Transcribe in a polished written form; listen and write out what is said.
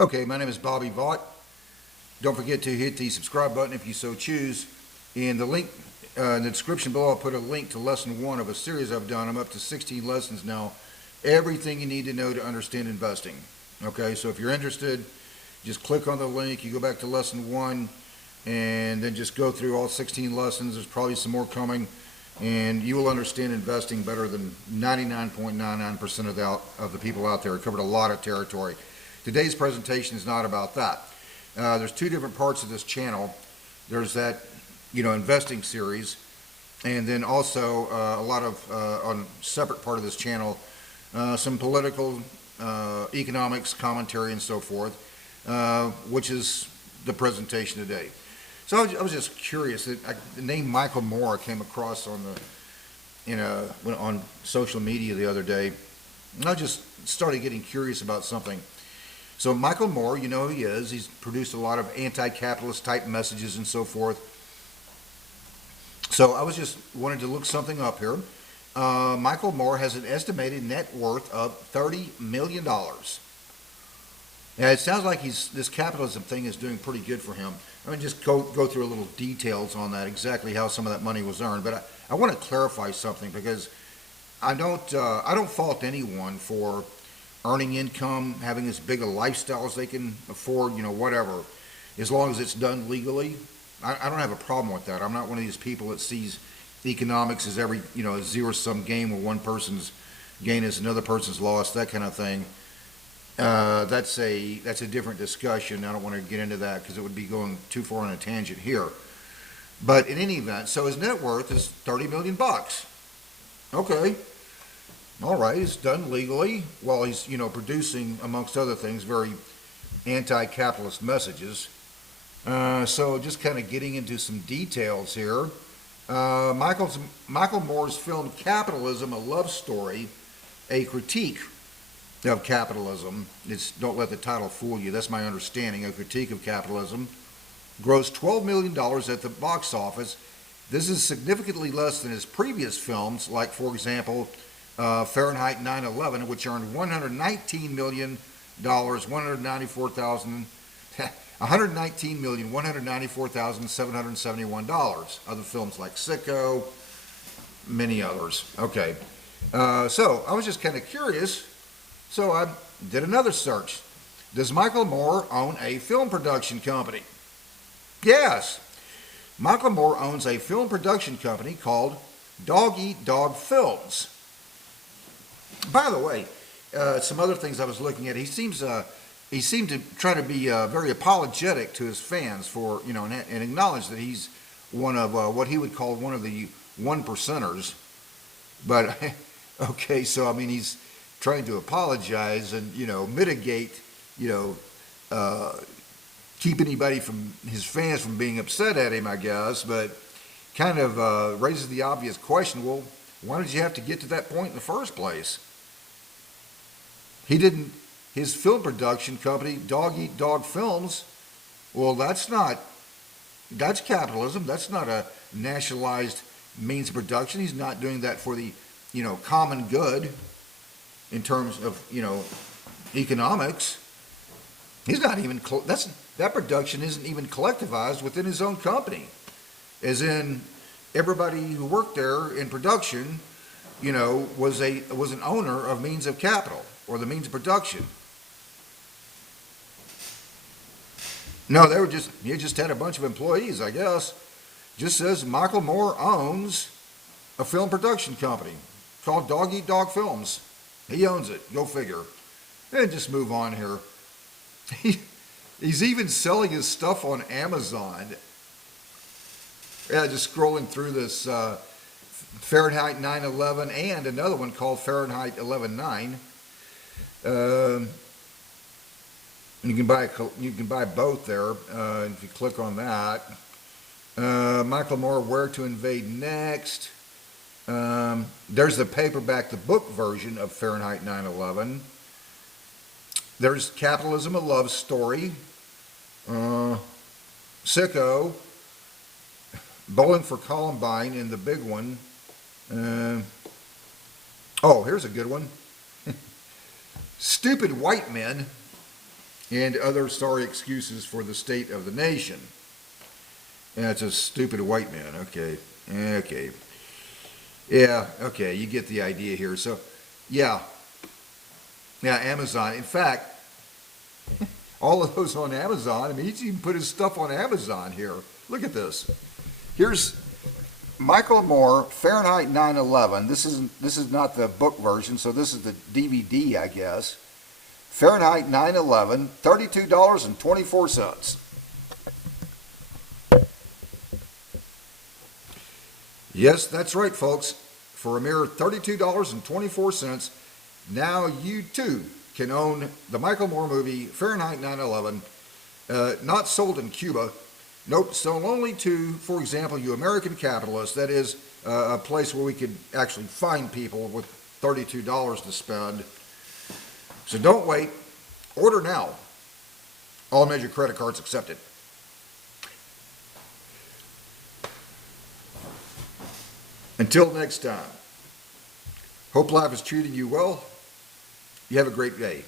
Okay, my name is Bobby Vaught. Don't forget to hit the subscribe button if you so choose. In the link in the description below, I'll put a link to lesson 1 of a series I've done. I'm up to 16 lessons now. Everything you need to know to understand investing. Okay, so if you're interested, just click on the link. You go back to lesson 1 and then just go through all 16 lessons. There's probably some more coming, and you will understand investing better than 99.99% of the people out there. I covered a lot of territory. Today's presentation is not about that. There's two different parts of this channel. There's that, investing series, and then also a lot of, on separate part of this channel, some political, economics, commentary, and so forth, which is the presentation today. So I was just curious. The name Michael Moore I came across on on social media the other day, and I just started getting curious about something. So Michael Moore, you know who he is. He's produced a lot of anti-capitalist type messages and so forth. So I was just wanted to look something up here. Michael Moore has an estimated net worth of $30 million. Now it sounds like this capitalism thing is doing pretty good for him. I'm going to just go through a little details on that, exactly how some of that money was earned. But I want to clarify something, because I don't fault anyone for earning income, having as big a lifestyle as they can afford, whatever, as long as it's done legally. I don't have a problem with that. I'm not one of these people that sees economics as every, a zero-sum game where one person's gain is another person's loss, that kind of thing. That's a different discussion. I don't want to get into that because it would be going too far on a tangent here. But in any event, so his net worth is $30 million. Okay. All right, it's done legally while he's, producing, amongst other things, very anti-capitalist messages. So just kind of getting into some details here. Michael Moore's film Capitalism, a Love Story, a Critique of Capitalism. Don't let the title fool you. That's my understanding. A Critique of Capitalism grossed $12 million at the box office. This is significantly less than his previous films, like, for example, Fahrenheit 9/11, which earned $119 million, $119,194,771. Other films like Sicko, many others. Okay, so I was just kind of curious, so I did another search. Does Michael Moore own a film production company? Yes, Michael Moore owns a film production company called Dog Eat Dog Films. By the way, some other things I was looking at. He seemed to try to be very apologetic to his fans for, and acknowledge that he's one of what he would call one of the 1%ers. But okay, so I mean, he's trying to apologize and mitigate, keep anybody from his fans from being upset at him, I guess. But kind of raises the obvious question: well, why did you have to get to that point in the first place? His film production company, Dog Eat Dog Films, well, that's capitalism. That's not a nationalized means of production. He's not doing that for the, common good in terms of, economics. He's not even, that production isn't even collectivized within his own company. As in, everybody who worked there in production, was an owner of means of capital, or the means of production. No, he just had a bunch of employees, I guess. Just says Michael Moore owns a film production company called Dog Eat Dog Films. He owns it. Go figure. And just move on here. He's even selling his stuff on Amazon. Yeah, just scrolling through this Fahrenheit 9/11 and another one called Fahrenheit 11/9. You can buy both there if you click on that. Michael Moore, Where to Invade Next. There's the paperback, the book version of Fahrenheit 9/11. There's Capitalism, a Love Story. Sicko. Bowling for Columbine, and the big one. Oh, here's a good one. Stupid White Men. and other sorry excuses for the state of the nation. That's a stupid white man. Okay. Okay. Yeah, okay, you get the idea here. So, yeah. Yeah, Amazon. In fact, all of those on Amazon, I mean, he's even put his stuff on Amazon here. Look at this. Here's Michael Moore, Fahrenheit 9/11. This is not the book version, so this is the DVD, I guess. Fahrenheit 9/11, $32.24. Yes, that's right, folks. For a mere $32.24, now you too can own the Michael Moore movie, Fahrenheit 9/11, not sold in Cuba. Nope, sold only to, for example, you American capitalists. That is a place where we could actually find people with $32 to spend. So don't wait. Order now. All major credit cards accepted. Until next time, hope life is treating you well. You have a great day.